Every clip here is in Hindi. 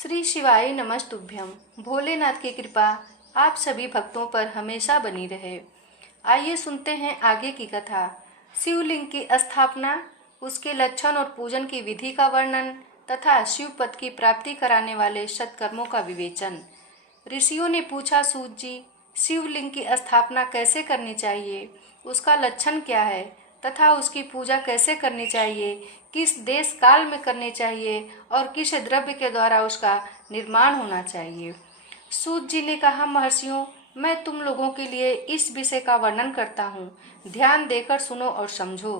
श्री शिवाय नमस्तुभ्यम। भोलेनाथ की कृपा आप सभी भक्तों पर हमेशा बनी रहे। आइए सुनते हैं आगे की कथा। शिवलिंग की स्थापना, उसके लक्षण और पूजन की विधि का वर्णन तथा शिव पद की प्राप्ति कराने वाले सत्कर्मों का विवेचन। ऋषियों ने पूछा, सूत जी, शिवलिंग की स्थापना कैसे करनी चाहिए, उसका लक्षण क्या है तथा उसकी पूजा कैसे करनी चाहिए, किस देश काल में करनी चाहिए और किस द्रव्य के द्वारा उसका निर्माण होना चाहिए। सूत जी ने कहा, महर्षियों, मैं तुम लोगों के लिए इस विषय का वर्णन करता हूँ, ध्यान देकर सुनो और समझो।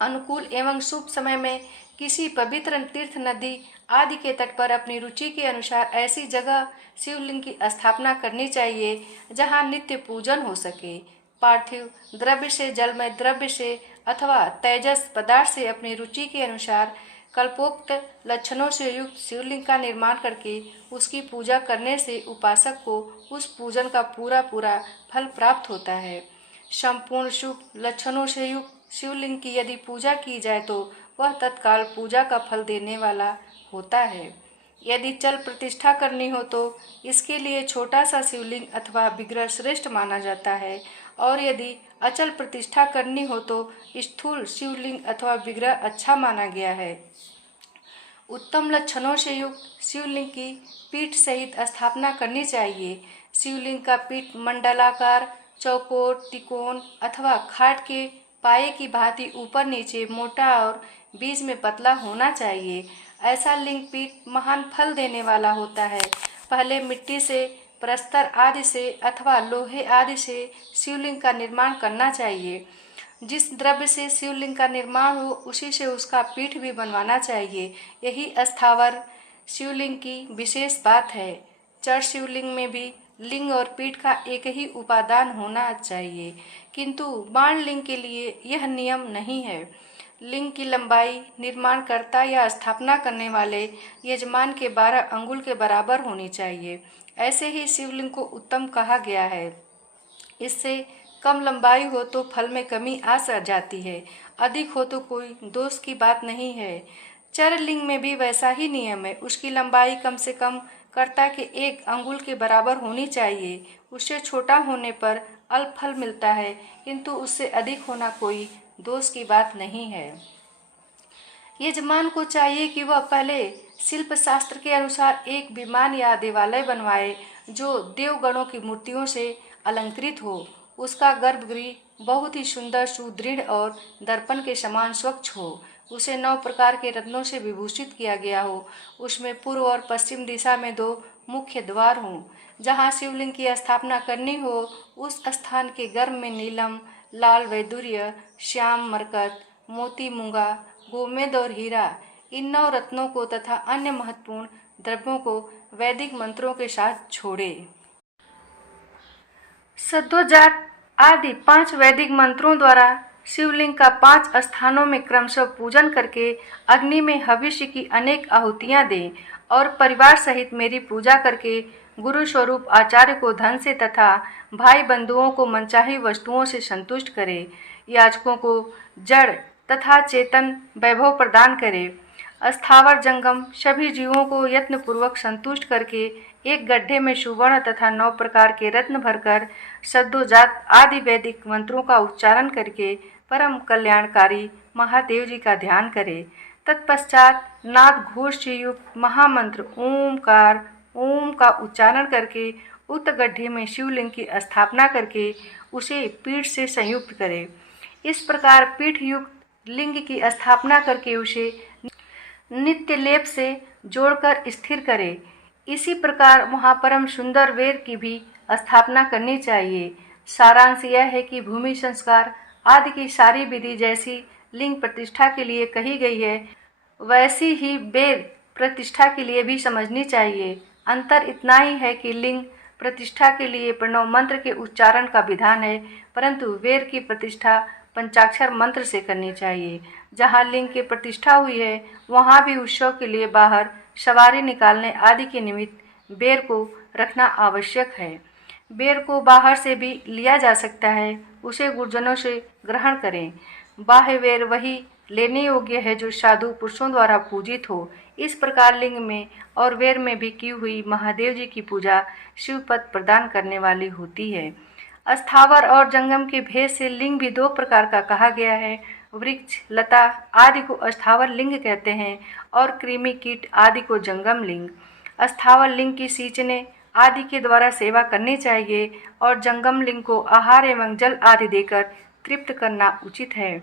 अनुकूल एवं शुभ समय में किसी पवित्र तीर्थ, नदी आदि के तट पर अपनी रुचि के अनुसार ऐसी जगह शिवलिंग की स्थापना करनी चाहिए जहाँ नित्य पूजन हो सके। पार्थिव द्रव्य से, जलमय द्रव्य से अथवा तेजस पदार्थ से अपनी रुचि के अनुसार कल्पोक्त लक्षणों से युक्त शिवलिंग का निर्माण करके उसकी पूजा करने से उपासक को उस पूजन का पूरा पूरा फल प्राप्त होता है। संपूर्ण शुभ लक्षणों से युक्त शिवलिंग की यदि पूजा की जाए तो वह तत्काल पूजा का फल देने वाला होता है। यदि चल प्रतिष्ठा करनी हो तो इसके लिए छोटा सा शिवलिंग अथवा विग्रह श्रेष्ठ माना जाता है, और यदि अचल प्रतिष्ठा करनी हो तो स्थूल शिवलिंग अथवा विग्रह अच्छा माना गया है। उत्तम लक्षणों से युक्त शिवलिंग की पीठ सहित स्थापना करनी चाहिए। शिवलिंग का पीठ मंडलाकार, चौकोर, त्रिकोण अथवा खाट के पाए की भांति ऊपर नीचे मोटा और बीच में पतला होना चाहिए। ऐसा लिंग पीठ महान फल देने वाला होता है। पहले मिट्टी से, प्रस्तर आदि से अथवा लोहे आदि से शिवलिंग का निर्माण करना चाहिए। जिस द्रव्य से शिवलिंग का निर्माण हो उसी से उसका पीठ भी बनवाना चाहिए। यही स्थावर शिवलिंग की विशेष बात है। जड़ शिवलिंग में भी लिंग और पीठ का एक ही उपादान होना चाहिए, किंतु बाण लिंग के लिए यह नियम नहीं है। लिंग की लंबाई निर्माणकर्ता या स्थापना करने वाले यजमान के 12 अंगुल के बराबर होनी चाहिए। ऐसे ही शिवलिंग को उत्तम कहा गया है। इससे कम लंबाई हो तो फल में कमी आ जाती है, अधिक हो तो कोई दोष की बात नहीं है। चरलिंग में भी वैसा ही नियम है। उसकी लंबाई कम से कम कर्ता के 1 अंगुल के बराबर होनी चाहिए। उससे छोटा होने पर अल्प फल मिलता है, किंतु उससे अधिक होना कोई दोष की बात नहीं है। यजमान को चाहिए कि वह पहले शिल्प शास्त्र के अनुसार एक विमान या देवालय बनवाए जो देवगणों की मूर्तियों से अलंकृत हो। उसका गर्भगृह बहुत ही सुंदर, सुदृढ़ और दर्पण के समान स्वच्छ हो। उसे 9 प्रकार के रत्नों से विभूषित किया गया हो। उसमें पूर्व और पश्चिम दिशा में 2 मुख्य द्वार हों। जहाँ शिवलिंग की स्थापना करनी हो उस स्थान के गर्भ में नीलम, लाल वैदूर्य, श्याम मरकत, मोती मूंगा, गोमेद और हीरा, इन 9 रत्नों को तथा अन्य महत्वपूर्ण द्रव्यों को वैदिक मंत्रों के साथ छोड़े। सद्योजात आदि 5 वैदिक मंत्रों द्वारा शिवलिंग का 5 स्थानों में क्रमशः पूजन करके अग्नि में हविष्य की अनेक आहुतियां दें और परिवार सहित मेरी पूजा करके गुरु स्वरूप आचार्य को धन से तथा भाई बंधुओं को मनचाही वस्तुओं से संतुष्ट करे। याचकों को जड़ तथा चेतन वैभव प्रदान करे। स्थावर जंगम सभी जीवों को यत्न पूर्वक संतुष्ट करके एक गड्ढे में सुवर्ण तथा 9 प्रकार के रत्न भरकर सद्योजात आदि वैदिक मंत्रों का उच्चारण करके परम कल्याणकारी महादेव जी का ध्यान करे। तत्पश्चात नाद घोष से युक्त महामंत्र ओमकार ओम का उच्चारण करके उक्त गड्ढे में शिवलिंग की स्थापना करके उसे पीठ से संयुक्त करे। इस प्रकार पीठ युक्त लिंग की स्थापना करके उसे नित्य लेप से जोड़कर स्थिर करे। इसी प्रकार वहाँ परम सुंदर वेद की भी स्थापना करनी चाहिए। सारांश यह है कि भूमि संस्कार आदि की सारी विधि जैसी लिंग प्रतिष्ठा के लिए कही गई है, वैसी ही वेद प्रतिष्ठा के लिए भी समझनी चाहिए। अंतर इतना ही है कि लिंग प्रतिष्ठा के लिए प्रणव मंत्र के उच्चारण का विधान है, परंतु वेद की प्रतिष्ठा पंचाक्षर मंत्र से करनी चाहिए। जहाँ लिंग की प्रतिष्ठा हुई है वहाँ भी उत्सव के लिए बाहर सवारी निकालने आदि के निमित्त बेर को रखना आवश्यक है। बेर को बाहर से भी लिया जा सकता है, उसे गुरुजनों से ग्रहण करें। बाह्य बेर वही लेने योग्य है, जो साधु पुरुषों द्वारा पूजित हो। इस प्रकार लिंग में और वेर में भी की हुई महादेव जी की पूजा शिव पद प्रदान करने वाली होती है। स्थावर और जंगम के भेद से लिंग भी दो प्रकार का कहा गया है। वृक्ष, लता आदि को स्थावर लिंग कहते हैं और कृमि, कीट आदि को जंगम लिंग। स्थावर लिंग की सींचने आदि के द्वारा सेवा करनी चाहिए और जंगम लिंग को आहार एवं जल आदि देकर तृप्त करना उचित है।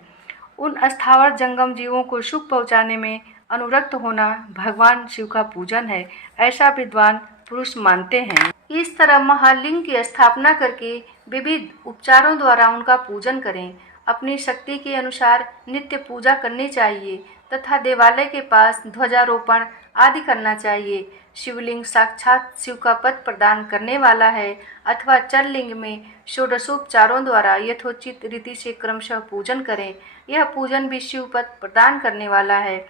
उन स्थावर जंगम जीवों को सुख पहुँचाने में अनुरक्त होना भगवान शिव का पूजन है, ऐसा विद्वान पुरुष मानते हैं। इस तरह महालिंग की स्थापना करके विविध उपचारों द्वारा उनका पूजन करें। अपनी शक्ति के अनुसार नित्य पूजा करनी चाहिए तथा देवालय के पास ध्वजारोपण आदि करना चाहिए। शिवलिंग साक्षात शिव का पद प्रदान करने वाला है अथवा चल लिंग में षोडशोपचारों द्वारा यथोचित रीति से क्रमशः पूजन करें। यह पूजन भी शिव पद प्रदान करने वाला है।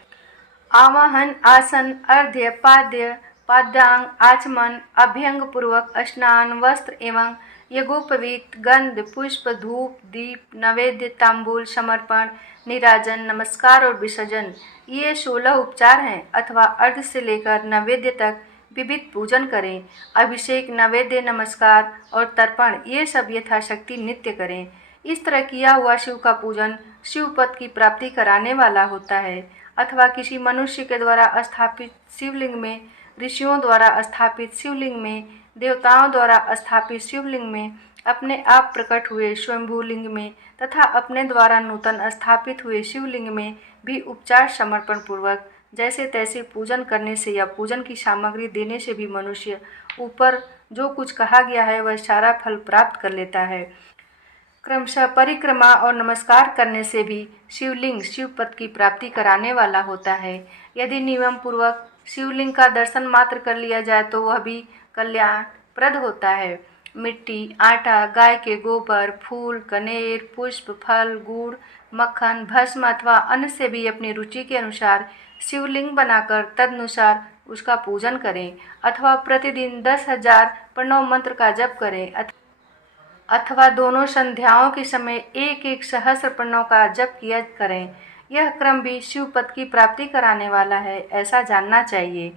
आवाहन, आसन, अर्घ्य, पाद्य, पाद्यांग, आचमन, अभ्यंग पूर्वक स्नान, वस्त्र एवं यज्ञोपवीत, गंध, पुष्प, धूप, दीप, नैवेद्य, तांबूल, समर्पण, निराजन, नमस्कार और विसर्जन, ये 16 उपचार हैं अथवा अर्घ्य से लेकर नैवेद्य तक विविध पूजन करें। अभिषेक, नैवेद्य, नमस्कार और तर्पण ये सब यथाशक्ति नित्य करें। इस तरह किया हुआ शिव का पूजन शिव पद की प्राप्ति कराने वाला होता है। अथवा किसी मनुष्य के द्वारा स्थापित शिवलिंग में, ऋषियों द्वारा स्थापित शिवलिंग में, देवताओं द्वारा स्थापित शिवलिंग में, अपने आप प्रकट हुए स्वयंभू लिंग में तथा अपने द्वारा नूतन स्थापित हुए शिवलिंग में भी उपचार समर्पण पूर्वक जैसे तैसे पूजन करने से या पूजन की सामग्री देने से भी मनुष्य ऊपर जो कुछ कहा गया है वह सारा फल प्राप्त कर लेता है। क्रमशः परिक्रमा और नमस्कार करने से भी शिवलिंग शिव पद की प्राप्ति कराने वाला होता है। यदि नियम पूर्वक शिवलिंग का दर्शन मात्र कर लिया जाए तो वह भी कल्याणप्रद होता है। मिट्टी, आटा, गाय के गोबर, फूल, कनेर, पुष्प, फल, गुड़, मक्खन, भस्म अथवा अन्न से भी अपनी रुचि के अनुसार शिवलिंग बनाकर तदनुसार उसका पूजन करें। अथवा प्रतिदिन 10,000 प्रणव मंत्र का जप करें अथवा दोनों संध्याओं के समय 1-1 सहस्र प्रणव का जप किया करें। यह क्रम भी शिव पद की प्राप्ति कराने वाला है, ऐसा जानना चाहिए।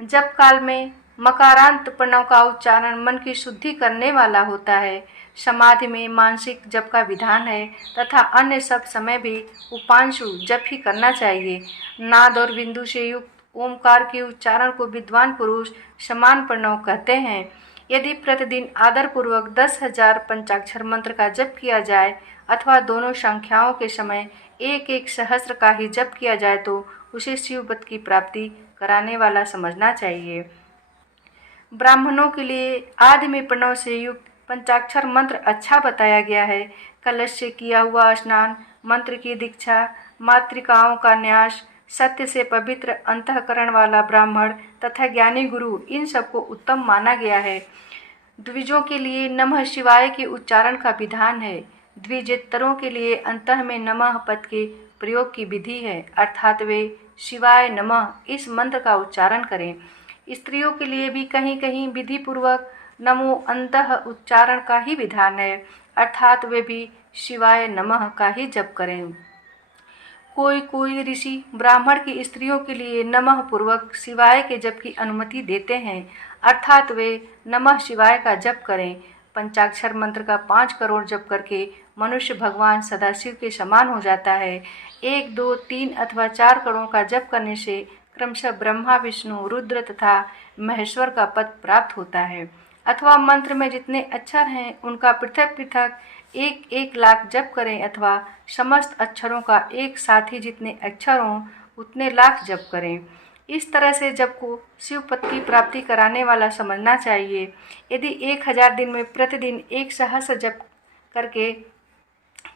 जप काल में मकारांत प्रणव का उच्चारण मन की शुद्धि करने वाला होता है। समाधि में मानसिक जप का विधान है तथा अन्य सब समय भी उपांशु जप ही करना चाहिए। नाद और बिंदु से युक्त ओमकार के उच्चारण को विद्वान पुरुष समान प्रणव कहते हैं। यदि प्रतिदिन आदरपूर्वक 10,000 पंचाक्षर मंत्र का जप किया जाए अथवा दोनों संख्याओं के समय 1-1 सहस्र का ही जप किया जाए तो उसे शिवपद की प्राप्ति कराने वाला समझना चाहिए। ब्राह्मणों के लिए आदि में प्रणव से युक्त पंचाक्षर मंत्र अच्छा बताया गया है। कलश से किया हुआ स्नान, मंत्र की दीक्षा, मातृकाओं का न्यास, सत्य से पवित्र अंतःकरण वाला ब्राह्मण तथा ज्ञानी गुरु, इन सबको उत्तम माना गया है। द्विजों के लिए नमः शिवाय के उच्चारण का विधान है। द्विजेतरों के लिए अंतः में नमः पद के प्रयोग की विधि है, अर्थात वे शिवाय नमः इस मंत्र का उच्चारण करें। स्त्रियों के लिए भी कहीं कहीं विधि पूर्वक नमो अंतः उच्चारण का ही विधान है, अर्थात वे भी शिवाय नमः का ही जप करें। कोई ऋषि ब्राह्मण की स्त्रियों के लिए नमः पूर्वक शिवाय के जप की अनुमति देते हैं, अर्थात वे नमः शिवाय का जप करें। पंचाक्षर मंत्र का 5 करोड़ जप करके मनुष्य भगवान सदाशिव के समान हो जाता है। 1, 2, 3 अथवा 4 करोड़ का जप करने से क्रमशः ब्रह्मा, विष्णु, रुद्र तथा महेश्वर का पद प्राप्त होता है। अथवा मंत्र में जितने अक्षर हैं उनका पृथक पृथक 1-1 लाख जप करें अथवा समस्त अक्षरों का एक साथ ही जितने अक्षर हों उतने लाख जप करें। इस तरह से जप को शिव पद की प्राप्ति कराने वाला समझना चाहिए। यदि 1000 दिन में प्रतिदिन 1 सहस्र जप करके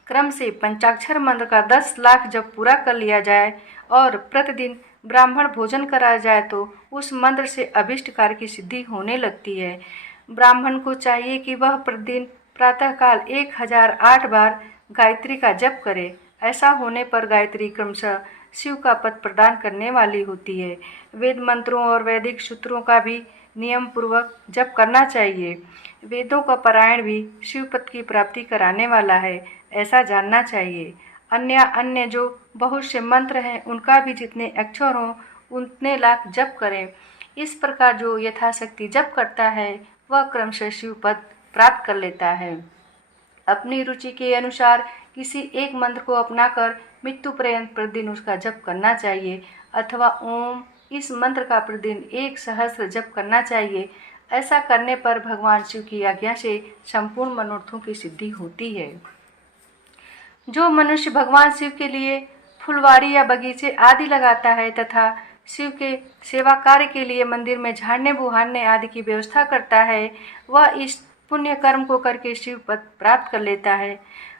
क्रम से पंचाक्षर मंत्र का 10 लाख जप पूरा कर लिया जाए और प्रतिदिन ब्राह्मण भोजन कराया जाए तो उस मंत्र से अभिष्ट कार्य की सिद्धि होने लगती है। ब्राह्मण को चाहिए कि वह प्रतिदिन प्रातःकाल 1008 बार गायत्री का जप करे। ऐसा होने पर गायत्री क्रमशः शिव का पद प्रदान करने वाली होती है। वेद मंत्रों और वैदिक सूत्रों का भी नियम पूर्वक जप करना चाहिए। वेदों का पारायण भी शिव पद की प्राप्ति कराने वाला है, ऐसा जानना चाहिए। अन्य अन्य जो बहुत से मंत्र हैं उनका भी जितने अक्षर हों उतने लाख जप करें। इस प्रकार जो यथाशक्ति जप करता है वह क्रमशः शिव पद प्राप्त कर लेता है। अपनी रुचि के अनुसार किसी एक मंत्र को अपनाकर मृत्यु पर्यंत प्रतिदिन उसका जप करना चाहिए, अथवा ओम इस मंत्र का प्रतिदिन 1 सहस्त्र जप करना चाहिए। ऐसा करने पर भगवान शिव की आज्ञा से संपूर्ण मनोरथों की सिद्धि होती है। जो मनुष्य भगवान शिव के लिए फुलवारी या बगीचे आदि लगाता है तथा शिव के सेवा कार्य के लिए मंदिर में झाड़ने बुहारने आदि की व्यवस्था करता है, वह इस पुण्य कर्म को करके शिव पद प्राप्त कर लेता है।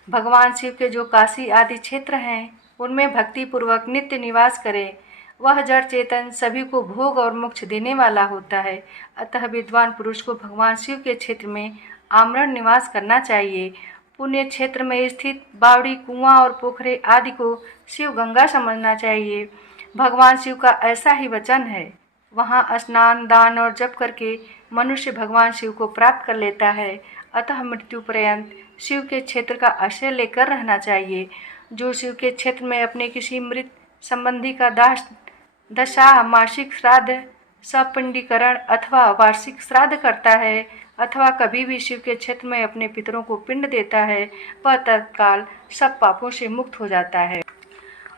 भगवान शिव के जो काशी आदि क्षेत्र हैं उनमें भक्ति पूर्वक नित्य निवास करे। वह जड़ चेतन सभी को भोग और मोक्ष देने वाला होता है। अतः विद्वान पुरुष को भगवान शिव के क्षेत्र में आमरण निवास करना चाहिए। पुण्य क्षेत्र में स्थित बावड़ी, कुआं और पोखरे आदि को शिव गंगा समझना चाहिए। भगवान शिव का ऐसा ही वचन है। वहाँ स्नान, दान और जप करके मनुष्य भगवान शिव को प्राप्त कर लेता है। अतः मृत्यु पर्यंत शिव के क्षेत्र का आश्रय लेकर रहना चाहिए। जो शिव के क्षेत्र में अपने किसी मृत संबंधी का दशा, मासिक श्राद्ध, सपिंडीकरण अथवा वार्षिक श्राद्ध करता है, अथवा कभी भी शिव के क्षेत्र में अपने पितरों को पिंड देता है, वह तत्काल सब पापों से मुक्त हो जाता है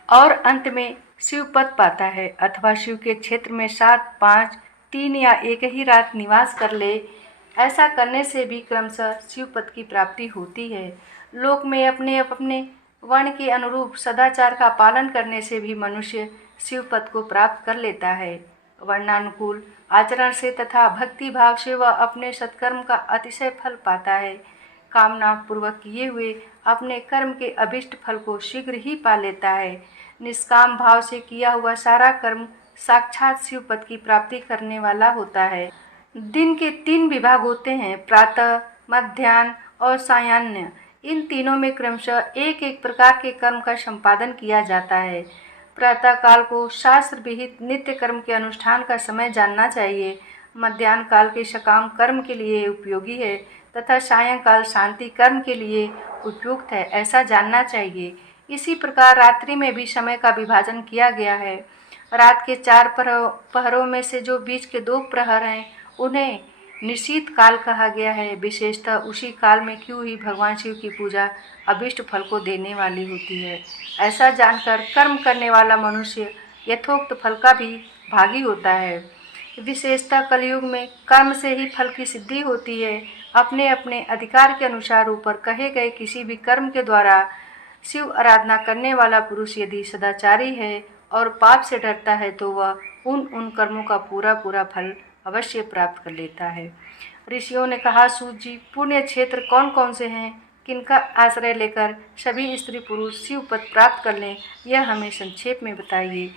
और अंत में शिव पद पाता है। अथवा शिव के क्षेत्र में 7, 5, 3 या एक ही रात निवास कर ले। ऐसा करने से भी क्रमशः शिव पद की प्राप्ति होती है। लोक में अपने अपने वर्ण के अनुरूप सदाचार का पालन करने से भी मनुष्य शिव पद को प्राप्त कर लेता है। वर्णानुकूल आचरण से तथा भक्ति भाव से वह अपने सत्कर्म का अतिशय फल पाता है। कामना पूर्वक किए हुए अपने कर्म के अभिष्ट फल को शीघ्र ही पा लेता है। निष्काम भाव से किया हुआ सारा कर्म साक्षात शिव पद की प्राप्ति करने वाला होता है। दिन के 3 विभाग होते हैं, प्रातः, मध्याह्न और सायाह्न। इन तीनों में क्रमशः एक एक प्रकार के कर्म का संपादन किया जाता है। प्रातः काल को शास्त्र विहित नित्य कर्म के अनुष्ठान का समय जानना चाहिए। मध्याह्न काल के सकाम कर्म के लिए उपयोगी है तथा सायंकाल शांति कर्म के लिए उपयुक्त है, ऐसा जानना चाहिए। इसी प्रकार रात्रि में भी समय का विभाजन किया गया है। रात के 4 पहरों में से जो बीच के 2 प्रहर हैं उन्हें निशीत काल कहा गया है। विशेषतः उसी काल में क्यों ही भगवान शिव की पूजा अभिष्ट फल को देने वाली होती है। ऐसा जानकर कर्म करने वाला मनुष्य यथोक्त फल का भी भागी होता है। विशेषतः कलयुग में कर्म से ही फल की सिद्धि होती है। अपने अपने अधिकार के अनुसार ऊपर कहे गए किसी भी कर्म के द्वारा शिव आराधना करने वाला पुरुष यदि सदाचारी है और पाप से डरता है तो वह उन कर्मों का पूरा फल अवश्य प्राप्त कर लेता है। ऋषियों ने कहा, सूत जी, पुण्य क्षेत्र कौन कौन से हैं, किनका आश्रय लेकर सभी स्त्री पुरुष शिव पद प्राप्त कर लें, यह हमें संक्षेप में बताइए।